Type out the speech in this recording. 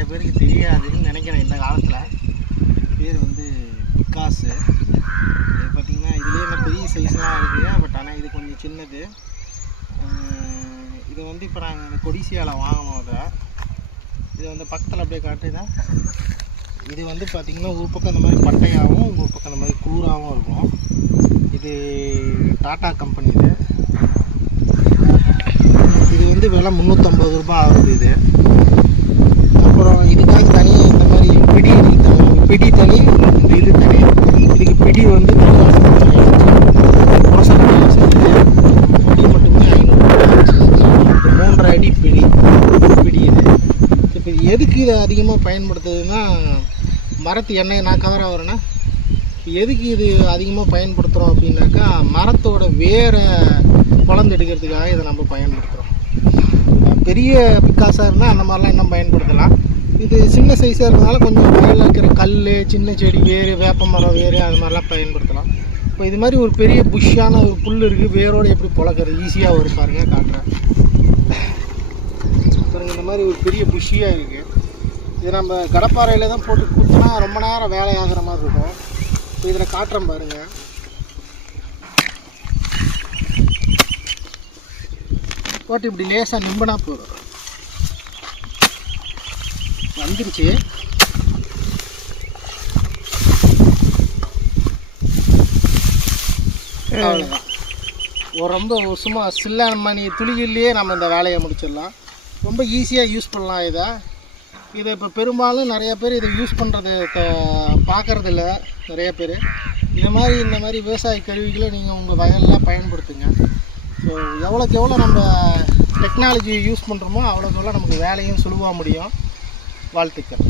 நிறைய பேருக்கு தெரியாதுன்னு நினைக்கிறேன். இந்த காலத்தில் பேர் வந்து பிக்காஸு. இது பார்த்திங்கன்னா இதுலேயே என்ன பெரிய சைஸ்லாம் இருக்குது, பட் ஆனால் இது கொஞ்சம் சின்னது. இது வந்து இப்போ நாங்கள் இந்த கொடிசியாவில் வாங்கினோம். அதை இது வந்து பக்கத்தில் அப்படியே காட்டுதான். இது வந்து பார்த்திங்கன்னா ஒரு பக்கம் இந்த மாதிரி பட்டையாகவும் ஒரு பக்கம் இந்த மாதிரி கூறாகவும் இருக்கும். இது டாடா கம்பெனி. இது வந்து விலை 350 ரூபாய் ஆகுது. இது அப்புறம் இதுக்காக தனி இந்த மாதிரி பிடி தனி, இந்த இது தனி. இதுக்கு பிடி வந்து பிடி மட்டுமே 500, 3.5 அடி பிடி. இது இப்போ இது எதுக்கு இதை அதிகமாக பயன்படுத்துதுன்னா, மரத்து எண்ணெய் நான் கவர் ஆகிறேன்னா இப்போ எதுக்கு இது அதிகமாக பயன்படுத்துகிறோம் அப்படின்னாக்கா, மரத்தோட வேரை குழந்து எடுக்கிறதுக்காக இதை நம்ம பயன்படுத்துகிறோம். பெரிய பிக்காஸாக இருந்தால் அந்த மாதிரிலாம் இன்னும் பயன்படுத்தலாம். இது சின்ன சைஸாக இருக்கிறதுனால கொஞ்சம் வயலில் இருக்கிற கல், சின்ன செடி வேறு, வேப்ப மரம் வேறு, அது மாதிரிலாம் பயன்படுத்தலாம். இப்போ இது மாதிரி ஒரு பெரிய புஷ்ஷான ஒரு புல் இருக்குது, வேரோடு எப்படி பொழக்கிறது ஈஸியாக வரும் பாருங்கள், காட்டுறேன் பாருங்கள். இந்த மாதிரி ஒரு பெரிய புஷ்ஷியாக இருக்குது. இது நம்ம கடப்பாறையில் தான் போட்டு குத்தினா ரொம்ப நேரம் வேலையாகிற மாதிரி இருக்கும். இப்போ இதில் காட்டுறேன் பாருங்கள். போட்டு இப்படி லேசாக நிம்பனா போதும், வந்துருச்சு. அவ்வளோதான். ரொம்ப சும்மா சில்லான மணி துளிகள்லேயே நம்ம இந்த வேலையை முடிச்சிடலாம். ரொம்ப ஈஸியாக யூஸ் பண்ணலாம் இதை இப்போ பெரும்பாலும் நிறைய பேர் இதை யூஸ் பண்ணுறது பார்க்குறதில்ல. நிறைய பேர் இந்த மாதிரி விவசாய கருவிகளை நீங்கள் உங்கள் வயலில் பயன்படுத்துங்க. ஸோ எவ்வளோக்கு எவ்வளோ நம்ம டெக்னாலஜியை யூஸ் பண்ணுறோமோ அவ்வளோக்கு எவ்வளோ நமக்கு வேலையும் சுலுவாக முடியும். வாழ்த்துக்கள்.